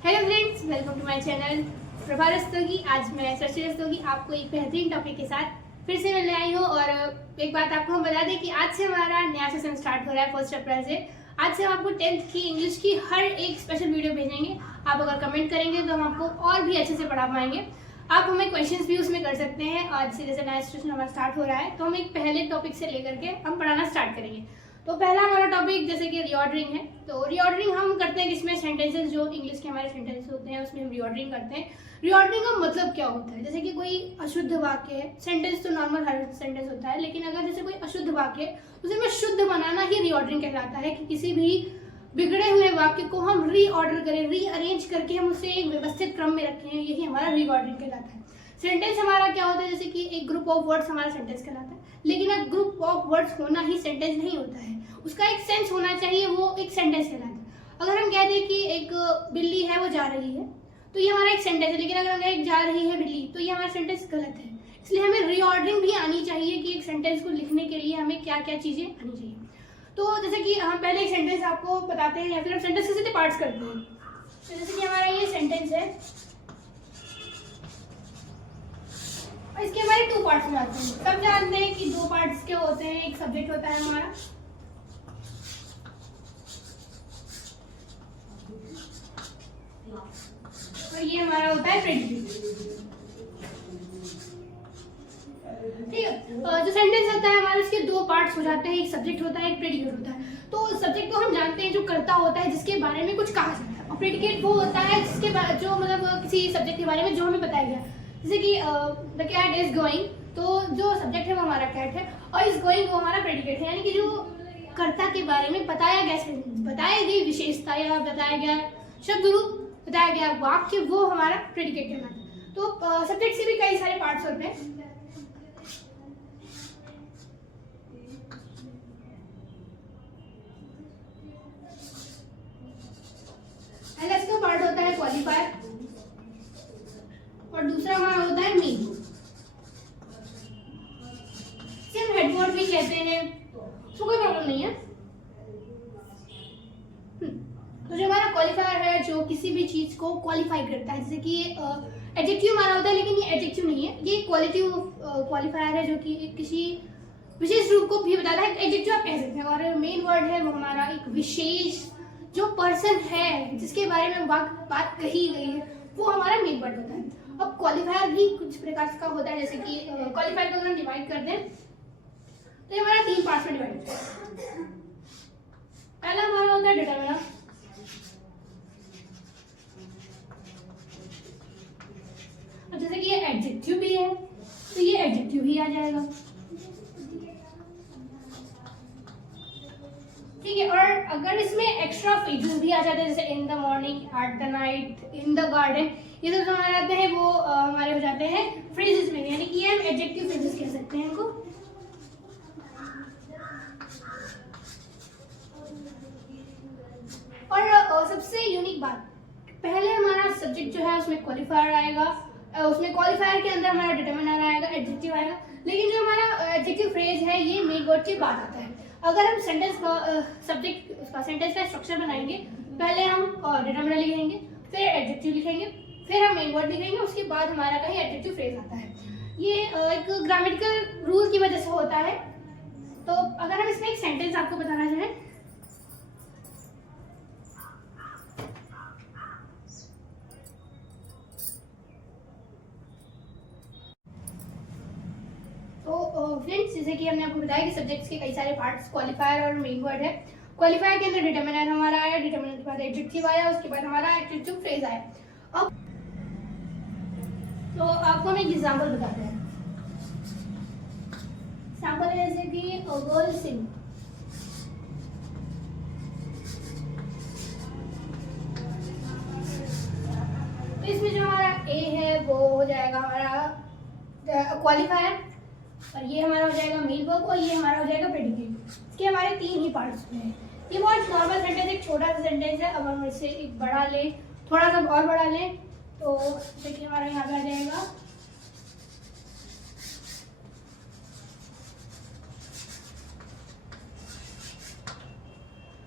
Hello friends, welcome to my channel Prabha Rastogi. आज मैं सृष्टि रस्तोगी आपको एक बेहतरीन टॉपिक के साथ फिर से मिलने आई हूँ। और एक बात आपको हम बता दें कि आज से हमारा नया सेशन स्टार्ट हो रहा है 1 अप्रैल से। आज से हम आपको 10th की इंग्लिश की हर एक स्पेशल वीडियो भेजेंगे। आप अगर कमेंट करेंगे तो हम आपको और भी अच्छे से पढ़ा पाएंगे। आप हमें क्वेश्चंस भी उसमें कर सकते हैं। आज से जैसे नया सेशन हमारा स्टार्ट हो रहा है तो हम एक पहले टॉपिक से लेकर के हम पढ़ाना स्टार्ट करेंगे। तो पहला हमारा टॉपिक जैसे कि रीऑर्डरिंग है। तो रीऑर्डरिंग हम करते हैं किसमें, सेंटेंसेस जो इंग्लिश के हमारे सेंटेंसेस होते हैं उसमें हम रीऑर्डरिंग करते हैं। रीऑर्डरिंग का मतलब क्या होता है, जैसे कि कोई अशुद्ध वाक्य है, सेंटेंस तो नॉर्मल हर सेंटेंस होता है, लेकिन अगर जैसे कोई अशुद्ध वाक्य है उसे में शुद्ध बनाना ही रीऑर्डरिंग कहलाता है। कि किसी भी बिगड़े हुए वाक्य को हम रीऑर्डर करें, रीअरेंज करके हम उसे एक व्यवस्थित क्रम में रखें, यही हमारा रीऑर्डरिंग कहलाता है। सेंटेंस हमारा क्या होता है, जैसे कि एक ग्रुप ऑफ वर्ड्स हमारा सेंटेंस कहलाता है। लेकिन अब ग्रुप ऑफ वर्ड्स होना ही सेंटेंस नहीं होता है, उसका एक सेंस होना चाहिए, वो एक सेंटेंस कहलाता है। अगर हम कह दें कि एक बिल्ली है वो जा रही है तो ये हमारा एक सेंटेंस है, लेकिन अगर हम एक जा रही है बिल्ली तो ये हमारा सेंटेंस गलत है। इसलिए हमें रीऑर्डरिंग भी आनी चाहिए कि एक सेंटेंस को लिखने के लिए हमें क्या क्या चीजें आनी चाहिए। तो जैसे कि हम पहले एक सेंटेंस आपको बताते हैं या फिर हम सेंटेंस के सीधे पार्ट्स करते हैं। तो जैसे कि हमारा ये सेंटेंस है और इसके हमारे 2 पार्ट्स में आते हैं। सब जानते हैं कि 2 पार्ट्स के होते हैं, एक सब्जेक्ट होता है हमारा और ये हमारा होता है प्रेडिकेट। ठीक है, जो सेंटेंस होता है हमारे उसके 2 पार्ट्स हो जाते हैं, एक सब्जेक्ट होता है, एक प्रेडिकेट होता है। तो सब्जेक्ट तो हम जानते हैं जो कर्ता होता है, जिसके बारे में कुछ कहा जाता है, और प्रेडिकेट वो होता है जिसके जो मतलब किसी सब्जेक्ट के बारे में जो हमें बताया गया। जैसे कि द कैट इज गोइंग, तो जो सब्जेक्ट है वो हमारा कैट है और इज गोइंग वो हमारा प्रेडिकेट है। यानी कि जो कर्ता के बारे में बताया गई विशेषता या बताया गया शब्द रूप, बताया गया वाक्य, वो हमारा प्रेडिकेट कहलाता है। तो सब्जेक्ट से भी कई सारे पार्ट्स होते हैं। पहला पार्ट होता है क्वालिफायर और दूसरा हमारा होता है मीन। सिर्फ हेडवर्ड भी कहते हैं तो कोई प्रॉब्लम नहीं है। तो जो हमारा क्वालिफायर है जो किसी भी चीज को क्वालिफाई करता है, जैसे कि एडजेक्टिव हमारा होता है, लेकिन ये एडजेक्टिव नहीं है, ये क्वालिटिव क्वालिफायर है जो कि किसी विशेष रूप को भी बताता है। एडजेक्टिव आप कह सकते हैं। और मेन वर्ड है वो हमारा एक विशेष जो पर्सन है जिसके बारे में बात कही गई है, वो हमारा मेन वर्ड होता है। अब क्वालिफायर भी कुछ प्रकार का होता है, जैसे कि क्वालिफायर को अगर हम डिवाइड कर दें तो ये हमारा 3 पार्ट्स में डिवाइड होता है। पहला हमारा होता है डिटरमिनर, और जैसे कि ये एडजेक्टिव भी है तो ये एडजेक्टिव ही आ जाएगा। ठीक है, और अगर इसमें एक्स्ट्रा फ्रेजेस भी आ जाते हैं, जैसे in the morning, at the night, in the garden, ये सब जो हमारे आते हैं वो हमारे हो जाते हैं फ्रेजेस में, यानी कि ये हम एडजेक्टिव फ्रेजेस कह सकते हैं इनको। और सबसे यूनिक बात, पहले हमारा सब्जेक्ट जो है उसमें क्वालिफायर आएगा, उसमें क्वालिफायर के अंदर हमारा डिटरमिनर आएगा, एडजेक्टिव आएगा, लेकिन जो हमारा एडजेक्टिव फ्रेज है ये मेन वर्ड के बाद आता है। अगर हम सेंटेंस सब्जेक्ट उसका सेंटेंस का स्ट्रक्चर बनाएंगे, पहले हम डिटरमिनर लिखेंगे, फिर एडजेक्टिव लिखेंगे, फिर हम मेन वर्ड लिखेंगे, उसके बाद हमारा कहीं एडजेक्टिव फ्रेज आता है। ये एक ग्रामेटिकल रूल की वजह से होता है। तो अगर हम इसमें एक सेंटेंस आपको बताना चाहें, तो फ्रेंड्स जैसे कि हमने आपको बताया कि सब्जेक्ट्स के कई सारे पार्ट्स क्वालिफायर और मेन वर्ड है। क्वालिफायर के अंदर डिटरमिनर हमारा आया, डिटरमिनर के बाद एडजेक्टिव आया, उसके बाद हमारा एडजेक्टिव फ्रेज आया। अब तो आपको हम एक एग्जांपल बताते हैं। एग्जांपल है जैसे कि गर्ल सिंग। तो इसमें जो हमारा ए है वो हो जाएगा हमारा क्वालिफायर, और ये हमारा हो जाएगा मेन वर्ब, और ये हमारा हो जाएगा प्रेडिकेट। इसके हमारे 3 ही पार्ट्स हैं। ये बहुत नॉर्मल सेंटेंस, एक छोटा सा सेंटेंस है। अब हम इससे एक बड़ा लें, थोड़ा सा और बड़ा लें, तो देखिए हमारा यहाँ पे आ जाएगा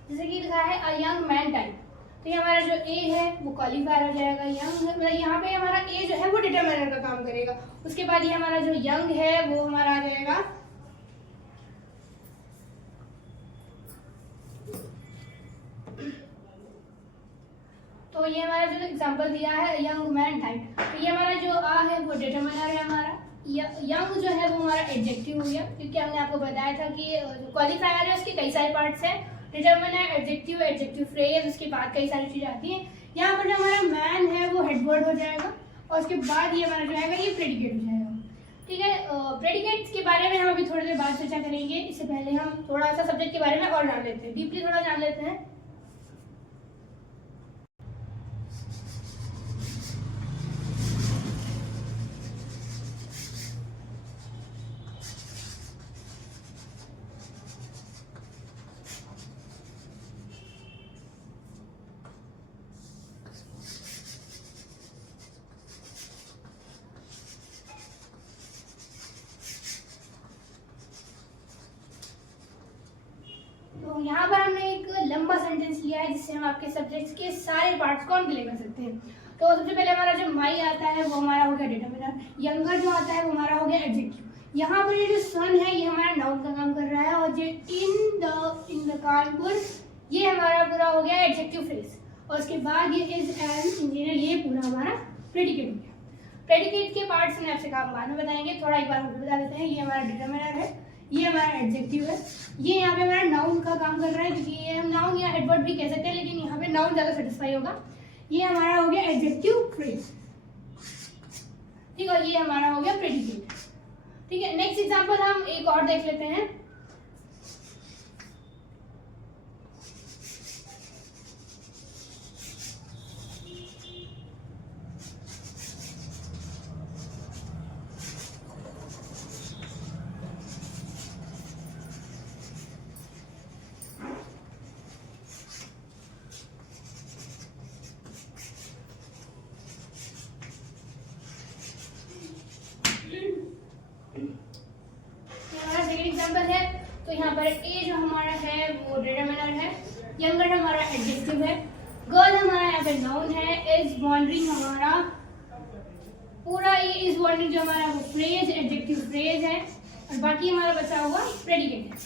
जैसे कि लिखा है अ यंग मैन डाइड। तो ये हमारा जो ए है वो क्वालिफायर हो जाएगा, यंग मतलब यहाँ पे हमारा ए जो है वो डिटरमिनर का काम करेगा। उसके बाद ये हमारा जो यंग है वो हमारा आ जाएगा तो ये हमारा जो एग्जांपल दिया है यंग मैन डाइड, तो ये हमारा जो आ है वो डिटरमिनर है हमारा। यंग जो है वो हमारा एडजेक्टिव हो गया, क्योंकि हमने आपको बताया था कि जो क्वालिफायर है उसके कई सारे पार्ट्स हैं, डिटरमिनर, एडजेक्टिव, एडजेक्टिव फ्रेज, उसके बाद कई सारी चीजें आती हैं। यहाँ पर जो हमारा मैन है वो हेडवर्ड हो जाएगा और उसके बाद ये हमारा जो है ये प्रेडिकेट हो जाएगा। ठीक है, प्रेडिकेट्स के बारे में हम अभी थोड़ी देर बाद चर्चा करेंगे। इससे पहले हम थोड़ा सा सब्जेक्ट के बारे में और जान लेते हैं, डीपली थोड़ा जान लेते हैं। तो यहाँ पर हमने एक लंबा सेंटेंस लिया है जिससे हम आपके सब्जेक्ट्स के सारे पार्ट्स को क्लियर कर सकते हैं। तो सबसे पहले हमारा जो माई आता है वो हमारा हो गया डिटरमिनर, यंगर जो आता है वो हमारा हो गया एडजेक्टिव। यहाँ पर ये जो सन है ये हमारा नाउन का काम कर रहा है, और जो इन द कानपुर ये हमारा पूरा हो गया एडजेक्टिव फ्रेज, और उसके बाद ये इज एन इंजीनियर ये पूरा हमारा प्रेडिकेट हो गया। प्रेडिकेट के पार्ट्स में आपसे काम बाद में बताएंगे, थोड़ा एक बार हम बता देते हैं। ये हमारा डिटरमिनर है, ये हमारा एडजेक्टिव है, ये यहाँ पे हमारा नाउन का काम कर रहा है, क्योंकि ये हम नाउन या एडवर्ब भी कह सकते हैं, लेकिन यहाँ पे नाउन ज़्यादा सेटिस्फाई होगा। ये हमारा हो गया एडजेक्टिव फ्रेज, ठीक है, और ये हमारा हो गया प्रेडिकेट। ठीक है, नेक्स्ट एग्जांपल हम एक और देख लेते हैं। एग्जांपल है, तो यहाँ पर ए जो हमारा है वो डिटरमिनर है, यंगर हमारा एडजेक्टिव है, गर्ल हमारा यहाँ पे नाउन है, इज वॉन्डरिंग हमारा पूरा ये इज वॉन्डरिंग जो हमारा वो फ्रेज एडजेक्टिव फ्रेज है, और बाकी हमारा बचा हुआ प्रेडिकेट है।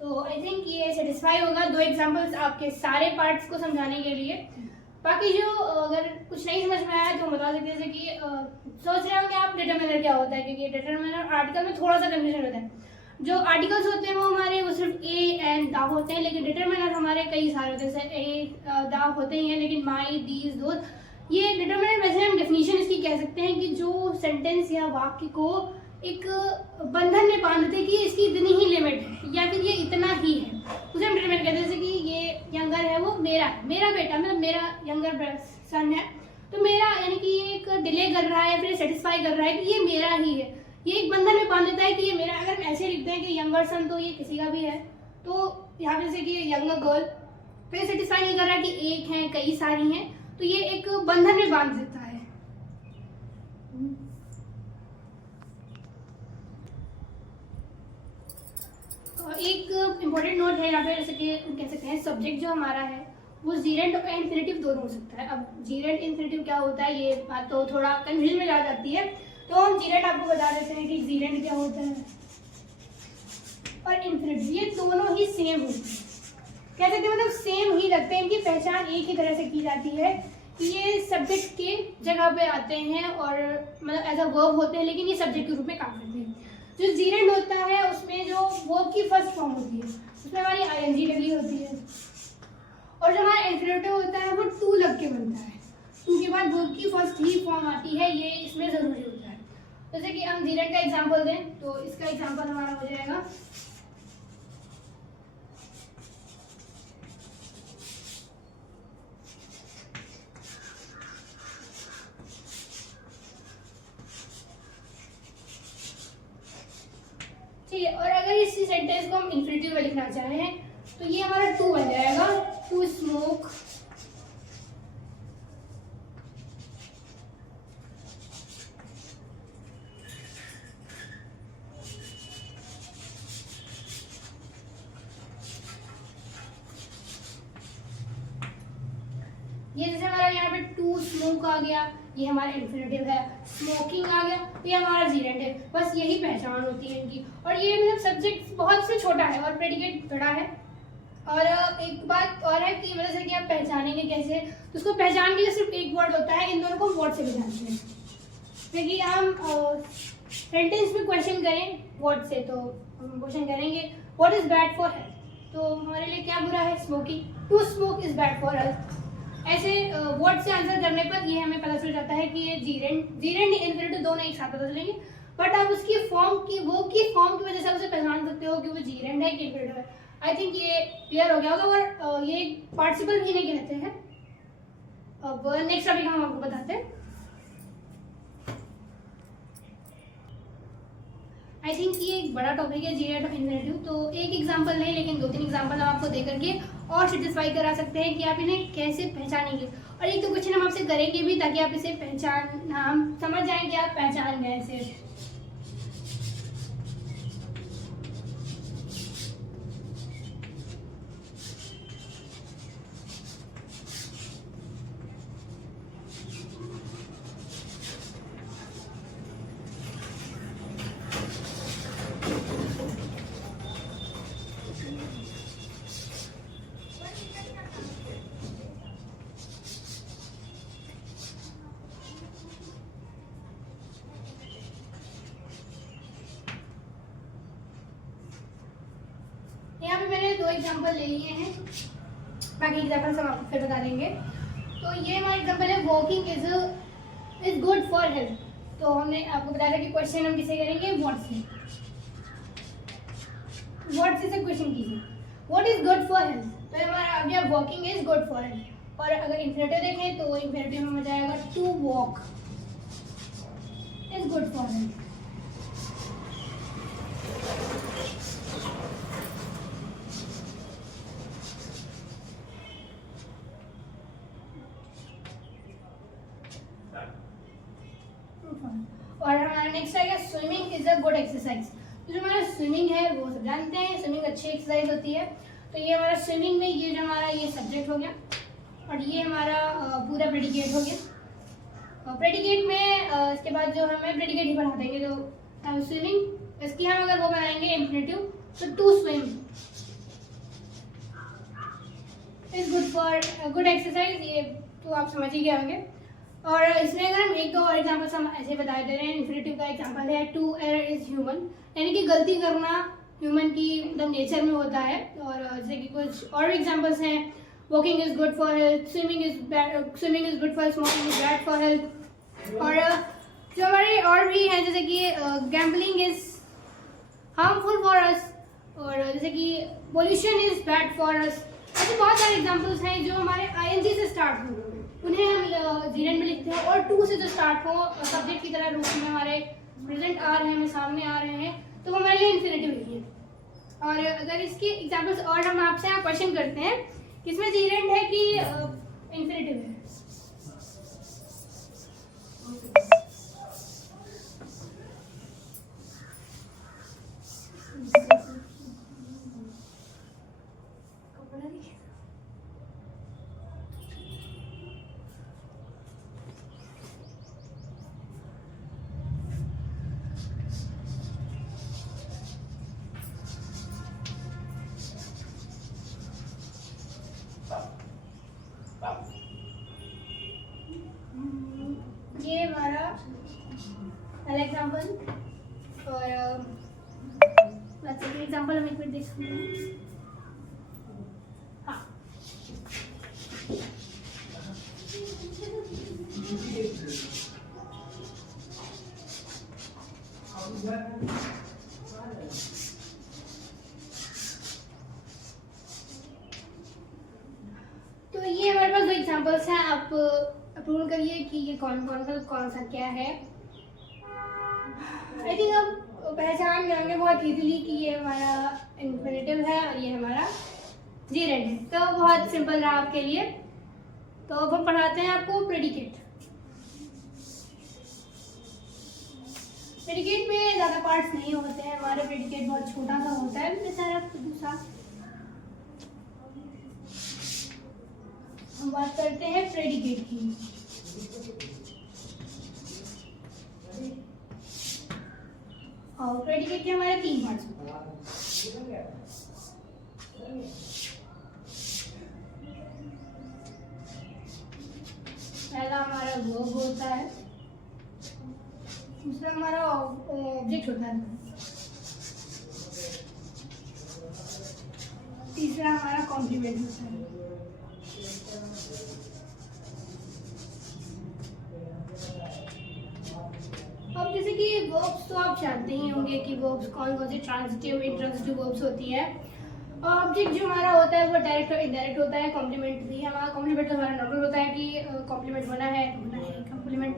तो आई थिंक ये सेटिस्फाई होगा, दो एग्जांपल्स आपके सारे पार्ट्स को समझाने के लिए। बाकी जो अगर कुछ नहीं समझ में आया तो बता सकते हैं, जैसे कि सोच रहे हो कि आप डिटरमिनर क्या होता है, क्योंकि डिटरमिनर आर्टिकल में थोड़ा सा कंफ्यूजन होता है। जो आर्टिकल्स होते हैं वो हमारे वो सिर्फ ए एंड दा होते हैं, लेकिन डिटरमिनर हमारे कई सारे होते हैं, जैसे ए दा होते ही हैं, लेकिन माई दीज दोज ये डिटरमिनर। वैसे हम डेफिनेशन इसकी कह सकते हैं कि जो सेंटेंस या वाक्य को एक बंधन में बांधते कि इसकी इतनी ही लिमिट है या फिर ये इतना ही है, उसे हम डिटरमिनर कहते हैं। जैसे कि ये यंगर है वो मेरा बेटा मतलब मेरा यंगर सन है, तो मेरा यानी कि ये एक डिले कर रहा है या फिर सेटिस्फाई कर रहा है कि ये मेरा ही है, ये एक बंधन में बांध देता है कि ये मेरा। अगर हम ऐसे लिखते हैं कि यंगर सन तो ये किसी का भी है, तो यहाँ पे जैसे कि यंगर गर्ल, तो ये सेटिस्फाई नहीं कर रहा कि एक है कई सारी हैं, तो ये एक बंधन में बांध देता है। एक इम्पोर्टेंट नोट है यहाँ पे, जैसे कि कह सकते हैं सब्जेक्ट जो हमारा है वो जीरेंट और इन्फिनेटिव दोनों हो सकता है। अब जीरेंट इन्फिनेटिव क्या होता है ये बात तो थोड़ा कंफ्यूजन में आ जाती है, तो हम जीरेंट आपको बता देते हैं कि जीरेंट क्या होता है और इन्फिनेटिव, ये दोनों ही सेम होते हैं, कह सकते हैं मतलब सेम ही लगते हैं, इनकी पहचान एक ही तरह से की जाती है कि ये सब्जेक्ट के जगह पे आते हैं और मतलब एज अ वर्ब होते हैं, लेकिन ये सब्जेक्ट के रूप में काम करते हैं। जो जीरेंट होता है उसमें जो वर्ब की फर्स्ट फॉर्म होती है उसमें हमारी आईएनजी लगी होती है, और जो हमारा इन्फिनेटिव होता है वो टू लग के बनता है, टू के बाद वर्ब की फर्स्ट ही फॉर्म आती है, ये इसमें ज़रूरी होता है। जैसे कि हम जीरेंट का एग्जांपल दें तो इसका एग्जांपल हमारा हो जाएगा ठीक है। और अगर इसी सेंटेंस को हम इन्फिनेटिव में लिखना चाहें तो ये हमारा टू बन जाएगा, टू स्मोक ये जैसे हमारा यहाँ पे टू स्मोक आ गया, ये हमारा इन्फिनेटिव है, स्मोकिंग आ गया, ये हमारा जीरेंड है। बस यही पहचान होती है इनकी। और ये मतलब सब्जेक्ट बहुत से छोटा है और प्रेडिकेट बड़ा है। और एक बात और है कि मतलब कि आप पहचानेंगे कैसे, तो उसको पहचान के लिए सिर्फ एक वर्ड होता है, इन दोनों को वर्ड से पहचानते हैं। क्योंकि हम सेंटेंस में क्वेश्चन करें वर्ड से, तो हम क्वेश्चन करेंगे what is bad for health, तो हमारे लिए क्या बुरा है, smoking, to smoke is bad for health. ऐसे वर्ड से आंसर करने पर ये हमें पता चल जाता है कि ये जीरेंड इन्फिनेटिव दोनों एक साथ पता चलेंगे। बट आप उसकी फॉर्म की वजह से उसे पहचान सकते हो कि वो जीरेंड है कि इन्फिनेटिव है। आई थिंक ये क्लियर हो गया होगा। और ये पार्टिसिपल भी नहीं कहते हैं। अब नेक्स्ट टॉपिक हम आपको बताते हैं। आई थिंक ये एक बड़ा टॉपिक है जीरेंड और इन्फिनेटिव, तो एक एग्जांपल नहीं लेकिन 2-3 एग्जांपल हम आपको दे करके और सेटिस्फाई करा सकते हैं कि आप इन्हें कैसे पहचानेंगे। और एक तो क्वेश्चन हम आपसे करेंगे भी ताकि आप इसे हम समझ जाएं कि आप पहचान गए इसे। यहाँ पे मैंने 2 एग्जांपल ले लिए हैं, बाकी एग्जांपल्स हम आपको फिर बता देंगे। तो ये हमारा एग्जांपल है walking is good for health. तो हमने आपको बताया था कि क्वेश्चन हम किसे करेंगे, व्हाट से क्वेश्चन कीजिए, what is good for health. तो हमारा आ गया walking is good for health. और अगर इन्फिनेटिव देखें तो इन्फिनेटिव में हो जाएगा to walk is good for health. और हमारा नेक्स्ट आएगा swimming is a good exercise. तो जो हमारा स्विमिंग है वो सब जानते हैं, स्विमिंग अच्छी एक्सरसाइज होती है। तो ये हमारा स्विमिंग में ये जो हमारा ये सब्जेक्ट हो गया और ये हमारा पूरा प्रेडिकेट हो गया। प्रेडिकेट में इसके बाद जो हमें प्रेडिकेट ही बना देंगे। तो स्विमिंग, इसकी हम अगर वो बनाएंगे इन्फिनेटिव, तो to swim is good for good exercise. ये तो आप समझ ही गए होंगे। और इसमें अगर हम 1-2 और एग्जांपल्स हम ऐसे बता दे रहे हैं। इन्फिनेटिव का एग्जांपल है टू एरर इज ह्यूमन, यानी कि गलती करना ह्यूमन की मतलब नेचर में होता है। और जैसे कि कुछ और एग्जांपल्स हैं, walking is good for health, swimming is good for, smoking is bad for health. और जो हमारे और भी हैं जैसे कि gambling is harmful for us, और जैसे कि pollution is bad for us. ऐसे बहुत सारे एग्जांपल्स हैं जो हमारे आईएनजी से स्टार्ट हो, उन्हें हम जीरेंड में लिखते हैं। और टू से जो स्टार्ट हो सब्जेक्ट की तरह रूप में हमारे प्रेजेंट आ रहे हैं, हमें सामने आ रहे हैं, तो वो हमारे लिए इन्फिनेटिव लिखिए। और अगर इसके एग्जांपल्स और हम आपसे यहाँ क्वेश्चन करते हैं किसमें जीरेंड है कि इन्फिनेटिव है। ये हमारा पहला एग्जांपल। और सेकंड एग्जांपल हम एक मिनट देख सकते हैं। हाँ, तो ये हमारे पास 2 एग्जांपल्स हैं। आप अप्रूव करिए कि ये कौन सा क्या है। आई थिंक आप पहचान जाएंगे बहुत इजीली कि ये हमारा इन्फिनेटिव है और ये हमारा जीरेंड है। तो बहुत सिंपल रहा आपके लिए। तो अब हम पढ़ाते हैं आपको प्रेडिकेट। प्रेडिकेट में ज़्यादा पार्ट्स नहीं होते हैं, हमारा प्रेडिकेट बहुत छोटा सा होता है बेचारा दूसरा। हम बात करते हैं प्रेडिकेट की। और प्रेडिकेट के हमारे 3 पार्ट्स होते हैं। पहला हमारा वर्ब होता है, दूसरा हमारा ऑब्जेक्ट होता है, तीसरा हमारा कॉम्प्लीमेंट होता है। अब जैसे कि वर्ब्स तो आप जानते ही होंगे कि वर्ब्स कौन कौन से ट्रांजिटिव इंट्रांजिटिव वर्ब्स होती है। ऑब्जेक्ट जो हमारा होता है वो डायरेक्ट और इनडायरेक्ट होता है। कॉम्प्लीमेंट भी हमारा, कॉम्प्लीमेंट तो हमारा नॉर्मल होता है कि कॉम्प्लीमेंट होना है तो होना है कॉम्प्लीमेंट।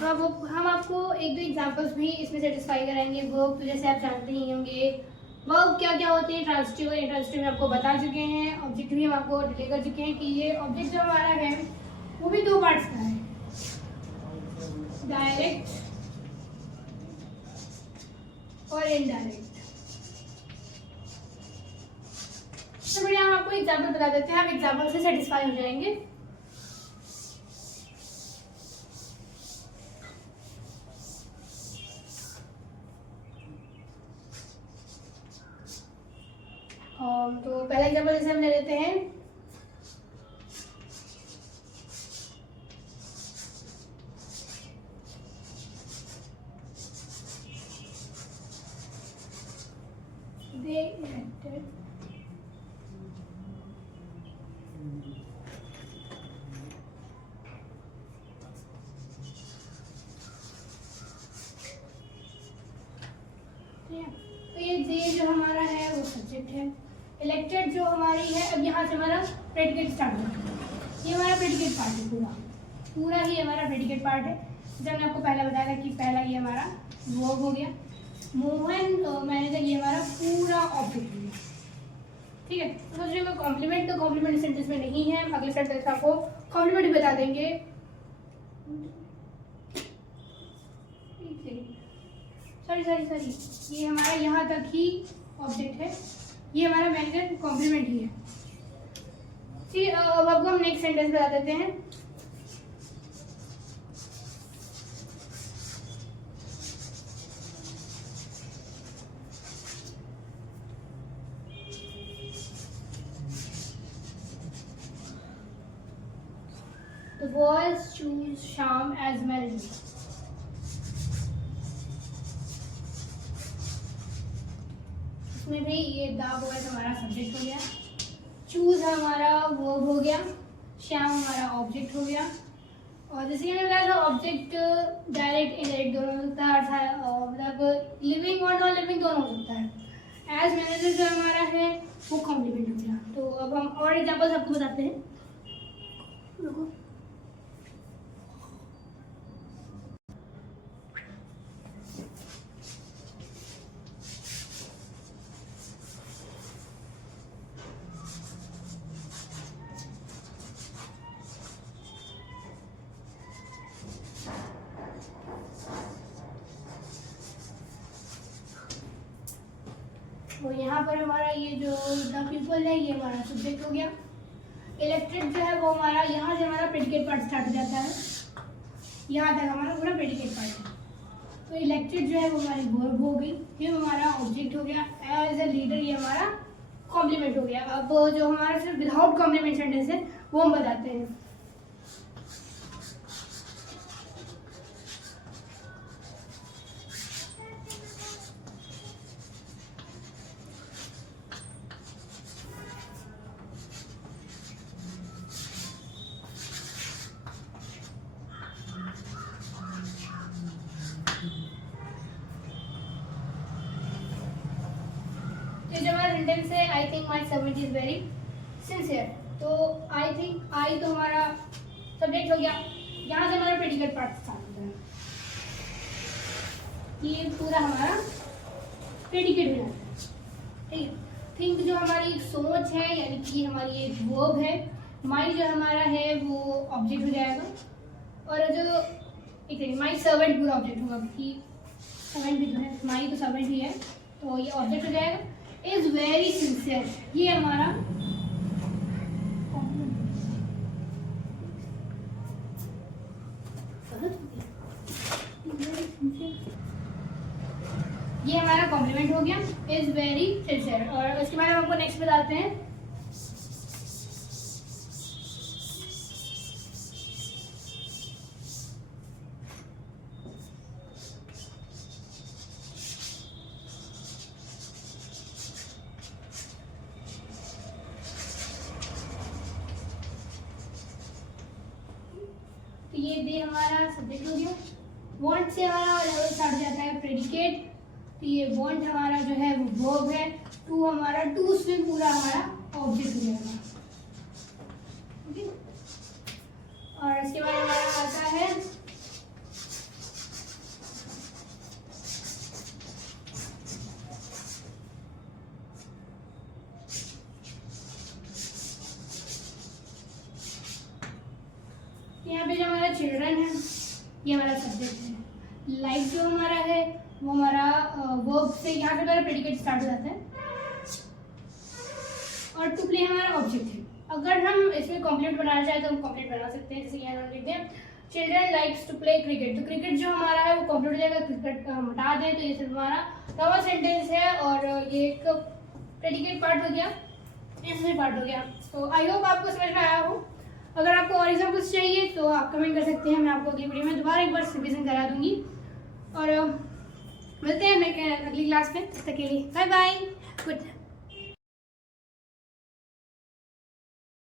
तो अब हम आपको 1-2 एग्जांपल्स भी इसमें सेटिस्फाई कराएंगे। वर्ब तो जैसे आप जानते ही होंगे वर्ब क्या क्या होते हैं, ट्रांजिटिव और इंट्रांजिटिव में आपको बता चुके हैं। ऑब्जेक्ट भी हम आपको डिटेल कर चुके हैं कि ये ऑब्जेक्ट जो हमारा है वो भी 2 पार्ट्स का है, डायरेक्ट और इनडायरेक्ट। तो बढ़िया, हम आपको एग्जांपल बता देते हैं, आप एग्जांपल से सेटिस्फाई हो जाएंगे। तो पहला एग्जांपल जैसे हम ले लेते हैं, they elected तो ये दे जो हमारा है वो सब्जेक्ट है, इलेक्टेड जो हमारी है। अब यहाँ से हमारा प्रेडिकेट स्टार्ट होता है। ये हमारा प्रेडिकेट पार्ट है, पूरा ही हमारा प्रेडिकेट पार्ट है। जैसे हमने आपको पहले बताया था कि पहला ये हमारा वर्ब हो गया, मोहन मैनेजर, ये हमारा पूरा ऑब्जेक्ट हो गया। ठीक है, तो सोच रहे कॉम्प्लीमेंट, तो कॉम्प्लीमेंट सेंटेंस में नहीं है, हम अगले सेंटेंस आपको कॉम्प्लीमेंट भी बता देंगे। सॉरी, ये हमारा यहाँ तक ही ऑब्जेक्ट है, ये हमारा मैनेजर कॉम्प्लीमेंट ही है। फिर अब आपको हम नेक्स्ट सेंटेंस बता देते हैं। The boys choose Sham as manager. इसमें भी ये द बॉयज हमारा सब्जेक्ट हो गया, चूज हमारा वर्ब हो गया, श्याम हमारा ऑब्जेक्ट हो गया। और जैसे कि मैंने बताया था ऑब्जेक्ट डायरेक्ट इनडायरेक्ट दोनों होता है, मतलब लिविंग और नॉन लिविंग दोनों हो सकता है। एज मैनेजर जो हमारा है वो कॉम्प्लीमेंट हो गया। तो अब हम और एग्जांपल्स आपको बताते हैं। देखो तो यहाँ पर हमारा ये जो द पीपल है ये हमारा सब्जेक्ट हो गया। इलेक्टेड जो है वो हमारा, यहाँ से हमारा प्रेडिकेट पार्ट स्टार्ट हो जाता है, यहाँ तक हमारा पूरा प्रेडिकेट पार्ट है। तो इलेक्टेड जो है वो हमारी वर्ब हो गई, फिर हमारा ऑब्जेक्ट हो गया, एज ए लीडर ये हमारा कॉम्प्लीमेंट हो गया। अब जो हमारा सिर्फ विदाउट कॉम्प्लीमेंट सेंटेंस है वो हम बताते हैं। जो हमारा सेंटेंस है, I think my servant is very sincere. तो आई थिंक, आई तो हमारा सब्जेक्ट हो गया, यहाँ से हमारा प्रेडिकेट पार्ट स्टार्ट होता है, ये पूरा हमारा प्रेडिकेट हो जाता है। ठीक है, थिंक जो हमारी सोच है यानी कि हमारी एक वर्ब है, माई जो हमारा है वो ऑब्जेक्ट हो जाएगा, और जो एक सेकंड, माई सर्वेंट पूरा ऑब्जेक्ट होगा क्योंकि सर्वेंट भी तो है, माई तो सर्वेंट ही है, तो ये ऑब्जेक्ट हो जाएगा। इज वेरी सिंसियर, ये हमारा ये हमारा कॉम्प्लीमेंट हो गया, इज वेरी सिंसियर। और उसके बाद हम आपको नेक्स्ट बताते हैं। तो ये दे हमारा सब्जेक्ट हो गया। वांट से हमारा लेवल स्टार्ट जाता है प्रेडिकेट, तो ये वांट हमारा जो है वो वर्ब है। टू हमारा टू स्विम पूरा हमारा ऑब्जेक्ट हो जाएगा। ओके, और इसके बाद हमारा आता है यहाँ पे जो हमारा चिल्ड्रन है ये हमारा सब्जेक्ट है। लाइक जो हमारा है वो हमारा वर्ब से यहाँ पे हमारा प्रेडिकेट स्टार्ट हो जाता है। और टू प्ले हमारा ऑब्जेक्ट है। अगर हम इसमें कॉम्प्लीमेंट बनाना चाहें तो हम कॉम्प्लीमेंट बना सकते हैं। जैसे कि यहाँ हम लिखते हैं children likes to play cricket, तो क्रिकेट जो हमारा है वो कॉम्प्लीट हो जाएगा। क्रिकेट हटा दें तो ये सिर्फ हमारा नॉर्मल सेंटेंस है और ये एक प्रेडिकेट पार्ट हो गया, इसमें पार्ट हो गया। तो आई होप आपको समझ में आया हो। अगर आपको और एग्जाम्पल्स चाहिए तो आप कमेंट कर सकते हैं, मैं आपको अगली वीडियो में दोबारा एक बार रिवीजन करा दूंगी। और मिलते हैं अगली क्लास में, तब तक के लिए बाय बाय, गुड।